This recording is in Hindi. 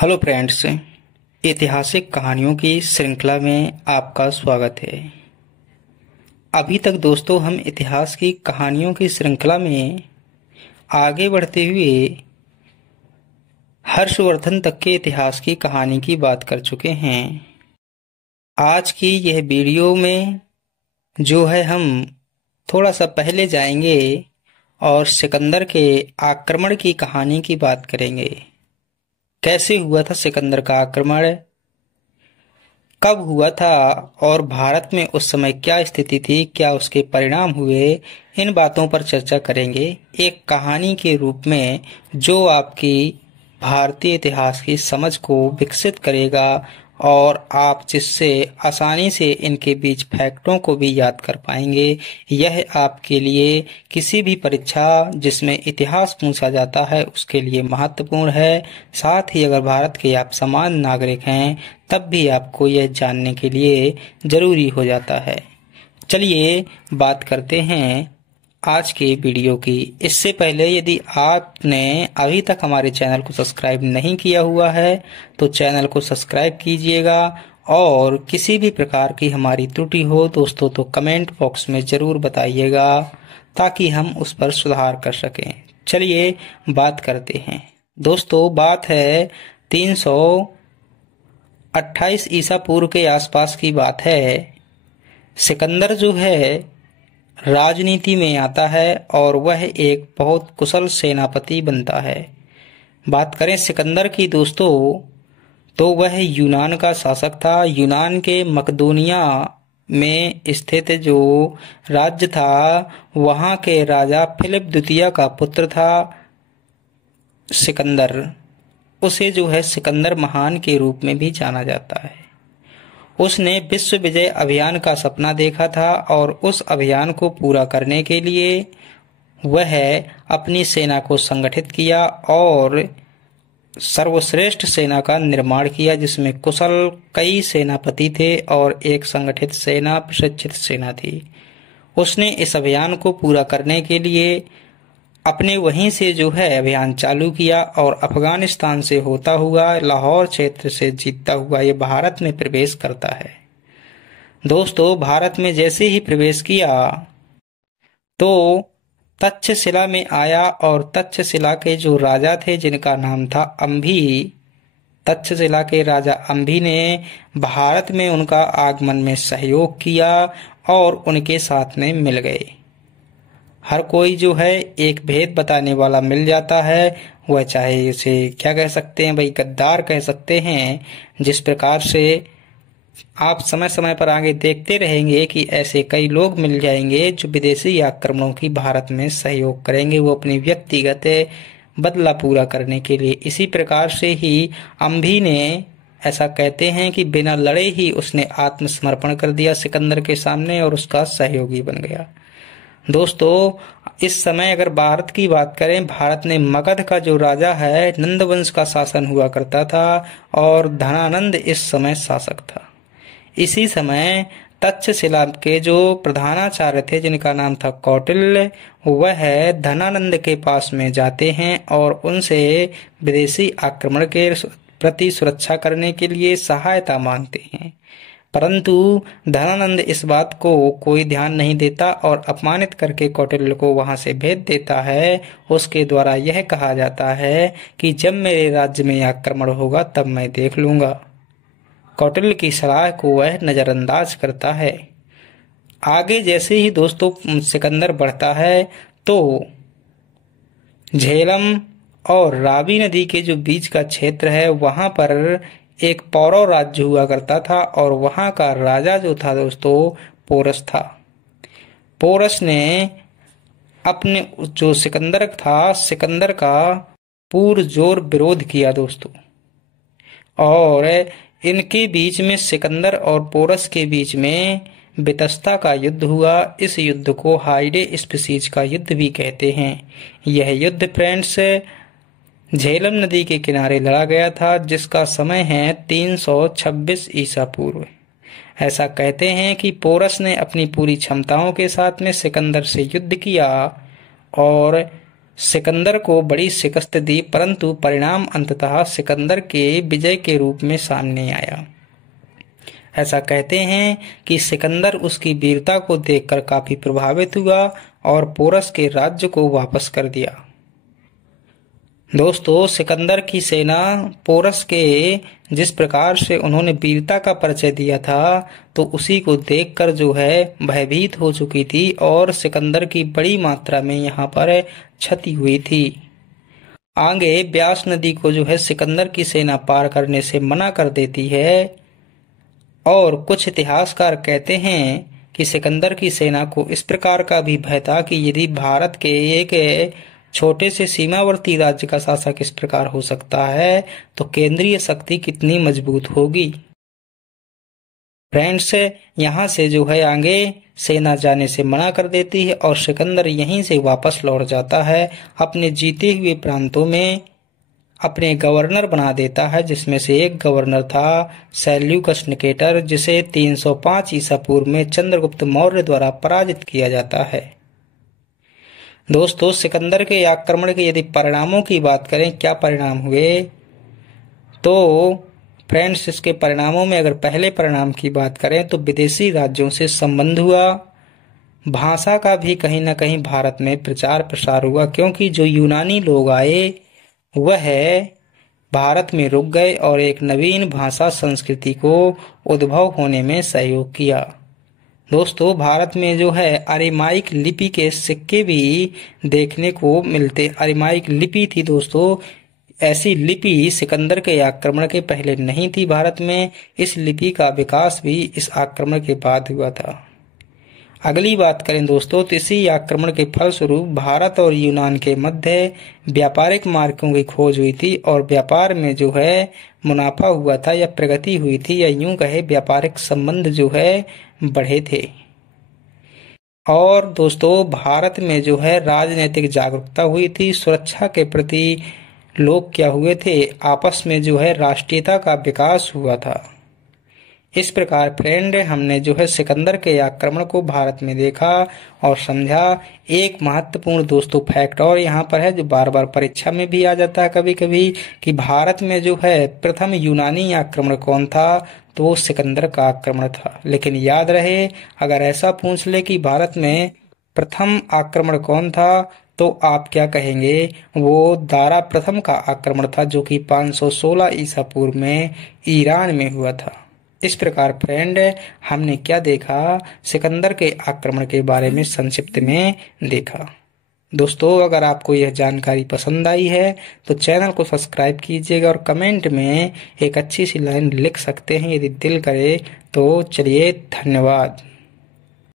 हेलो फ्रेंड्स, ऐतिहासिक कहानियों की श्रृंखला में आपका स्वागत है। अभी तक दोस्तों हम इतिहास की कहानियों की श्रृंखला में आगे बढ़ते हुए हर्षवर्धन तक के इतिहास की कहानी की बात कर चुके हैं। आज की यह वीडियो में जो है हम थोड़ा सा पहले जाएंगे और सिकंदर के आक्रमण की कहानी की बात करेंगे। कैसे हुआ था सिकंदर का आक्रमण, कब हुआ था और भारत में उस समय क्या स्थिति थी, क्या उसके परिणाम हुए, इन बातों पर चर्चा करेंगे एक कहानी के रूप में जो आपकी भारतीय इतिहास की समझ को विकसित करेगा और आप जिससे आसानी से इनके बीच फैक्टों को भी याद कर पाएंगे। यह आपके लिए किसी भी परीक्षा जिसमें इतिहास पूछा जाता है उसके लिए महत्वपूर्ण है। साथ ही अगर भारत के आप समान नागरिक हैं तब भी आपको यह जानने के लिए जरूरी हो जाता है। चलिए बात करते हैं आज के वीडियो की। इससे पहले यदि आपने अभी तक हमारे चैनल को सब्सक्राइब नहीं किया हुआ है तो चैनल को सब्सक्राइब कीजिएगा और किसी भी प्रकार की हमारी त्रुटि हो दोस्तों तो कमेंट बॉक्स में जरूर बताइएगा ताकि हम उस पर सुधार कर सकें। चलिए बात करते हैं दोस्तों। बात है 328 ईसा पूर्व के आसपास की बात है। सिकंदर जो है राजनीति में आता है और वह एक बहुत कुशल सेनापति बनता है। बात करें सिकंदर की दोस्तों तो वह यूनान का शासक था। यूनान के मकदोनिया में स्थित जो राज्य था वहां के राजा फिलिप द्वितीय का पुत्र था सिकंदर। उसे जो है सिकंदर महान के रूप में भी जाना जाता है। उसने विश्व विजय अभियान का सपना देखा था और उस अभियान को पूरा करने के लिए वह अपनी सेना को संगठित किया और सर्वश्रेष्ठ सेना का निर्माण किया जिसमें कुशल कई सेनापति थे और एक संगठित सेना, प्रशिक्षित सेना थी। उसने इस अभियान को पूरा करने के लिए अपने वहीं से जो है अभियान चालू किया और अफगानिस्तान से होता हुआ लाहौर क्षेत्र से जीतता हुआ ये भारत में प्रवेश करता है। दोस्तों भारत में जैसे ही प्रवेश किया तो तक्षशिला में आया और तक्षशिला के जो राजा थे जिनका नाम था अंभी, तक्षशिला के राजा अंभी ने भारत में उनका आगमन में सहयोग किया और उनके साथ में मिल गए। हर कोई जो है एक भेद बताने वाला मिल जाता है, वह चाहे उसे क्या कह सकते हैं भाई, गद्दार कह सकते हैं। जिस प्रकार से आप समय समय पर आगे देखते रहेंगे कि ऐसे कई लोग मिल जाएंगे जो विदेशी आक्रमणों की भारत में सहयोग करेंगे, वो अपनी व्यक्तिगत बदला पूरा करने के लिए। इसी प्रकार से ही अंभी ने ऐसा कहते हैं कि बिना लड़े ही उसने आत्मसमर्पण कर दिया सिकंदर के सामने और उसका सहयोगी बन गया। दोस्तों इस समय अगर भारत की बात करें, भारत ने मगध का जो राजा है नंद वंश का शासन हुआ करता था और धनानंद इस समय शासक था। इसी समय तक्षशिला के जो प्रधानाचार्य थे जिनका नाम था कौटिल्य, वह धनानंद के पास में जाते हैं और उनसे विदेशी आक्रमण के प्रति सुरक्षा करने के लिए सहायता मांगते हैं। परंतु धनानंद इस बात को कोई ध्यान नहीं देता और अपमानित करके कौटिल्य को वहां से भेज देता है। उसके द्वारा यह कहा जाता है कि जब मेरे राज्य में आक्रमण होगा तब मैं देख लूंगा। कौटिल्य की सलाह को वह नजरअंदाज करता है। आगे जैसे ही दोस्तों सिकंदर बढ़ता है तो झेलम और रावी नदी के जो बीच का क्षेत्र है वहां पर एक पौरव राज्य हुआ करता था और वहां का राजा जो था दोस्तों पोरस था। पोरस ने अपने जो सिकंदर था, सिकंदर का पुरजोर विरोध किया दोस्तों और इनके बीच में सिकंदर और पोरस के बीच में बितस्ता का युद्ध हुआ। इस युद्ध को हाइडे स्पीसीज का युद्ध भी कहते हैं। यह युद्ध फ्रेंड्स झेलम नदी के किनारे लड़ा गया था जिसका समय है 326 ईसा पूर्व। ऐसा कहते हैं कि पोरस ने अपनी पूरी क्षमताओं के साथ में सिकंदर से युद्ध किया और सिकंदर को बड़ी शिकस्त दी, परंतु परिणाम अंततः सिकंदर के विजय के रूप में सामने आया। ऐसा कहते हैं कि सिकंदर उसकी वीरता को देखकर काफी प्रभावित हुआ और पोरस के राज्य को वापस कर दिया। दोस्तों, सिकंदर की सेना पोरस के जिस प्रकार से उन्होंने वीरता का परिचय दिया था, तो उसी को देखकर जो है भयभीत हो चुकी थी और सिकंदर की बड़ी मात्रा में यहाँ पर क्षति हुई थी। आगे ब्यास नदी को जो है सिकंदर की सेना पार करने से मना कर देती है और कुछ इतिहासकार कहते हैं कि सिकंदर की सेना को इस प्रकार का भी भय था कि यदि भारत के एक छोटे से सीमावर्ती राज्य का शासक इस प्रकार हो सकता है तो केंद्रीय शक्ति कितनी मजबूत होगी। फ्रेंड्स, यहाँ से जो है आगे सेना जाने से मना कर देती है और सिकंदर यहीं से वापस लौट जाता है। अपने जीते हुए प्रांतों में अपने गवर्नर बना देता है, जिसमें से एक गवर्नर था सेल्यूकस निकेटर, जिसे 305 ईसा पूर्व में चंद्रगुप्त मौर्य द्वारा पराजित किया जाता है। दोस्तों, सिकंदर के आक्रमण के यदि परिणामों की बात करें, क्या परिणाम हुए, तो फ्रेंड्स इसके परिणामों में अगर पहले परिणाम की बात करें तो विदेशी राज्यों से संबंध हुआ। भाषा का भी कहीं न कहीं भारत में प्रचार प्रसार हुआ, क्योंकि जो यूनानी लोग आए वह भारत में रुक गए और एक नवीन भाषा संस्कृति को उद्भव होने में सहयोग किया। दोस्तों, भारत में जो है अरिमाइक लिपि के सिक्के भी देखने को मिलते। अरिमाइक लिपि थी दोस्तों, ऐसी लिपि सिकंदर के आक्रमण के पहले नहीं थी भारत में। इस लिपि का विकास भी इस आक्रमण के बाद हुआ था। अगली बात करें दोस्तों, तो इसी आक्रमण के फलस्वरूप भारत और यूनान के मध्य व्यापारिक मार्गों की खोज हुई थी और व्यापार में जो है मुनाफा हुआ था या प्रगति हुई थी, या यूं कहे व्यापारिक संबंध जो है बढ़े थे। और दोस्तों, भारत में जो है राजनीतिक जागरूकता हुई थी। सुरक्षा के प्रति लोग क्या हुए थे, आपस में जो है राष्ट्रीयता का विकास हुआ था। इस प्रकार फ्रेंड हमने जो है सिकंदर के आक्रमण को भारत में देखा और समझा। एक महत्वपूर्ण दोस्तों फैक्ट और यहाँ पर है, जो बार बार परीक्षा में भी आ जाता है कभी कभी, कि भारत में जो है प्रथम यूनानी आक्रमण कौन था, तो वो सिकंदर का आक्रमण था। लेकिन याद रहे, अगर ऐसा पूछ ले कि भारत में प्रथम आक्रमण कौन था, तो आप क्या कहेंगे, वो दारा प्रथम का आक्रमण था, जो कि 516 ईसा पूर्व में ईरान में हुआ था। इस प्रकार फ्रेंड हमने क्या देखा, सिकंदर के आक्रमण के बारे में संक्षिप्त में देखा। दोस्तों, अगर आपको यह जानकारी पसंद आई है तो चैनल को सब्सक्राइब कीजिएगा और कमेंट में एक अच्छी सी लाइन लिख सकते हैं यदि दिल करे तो। चलिए, धन्यवाद।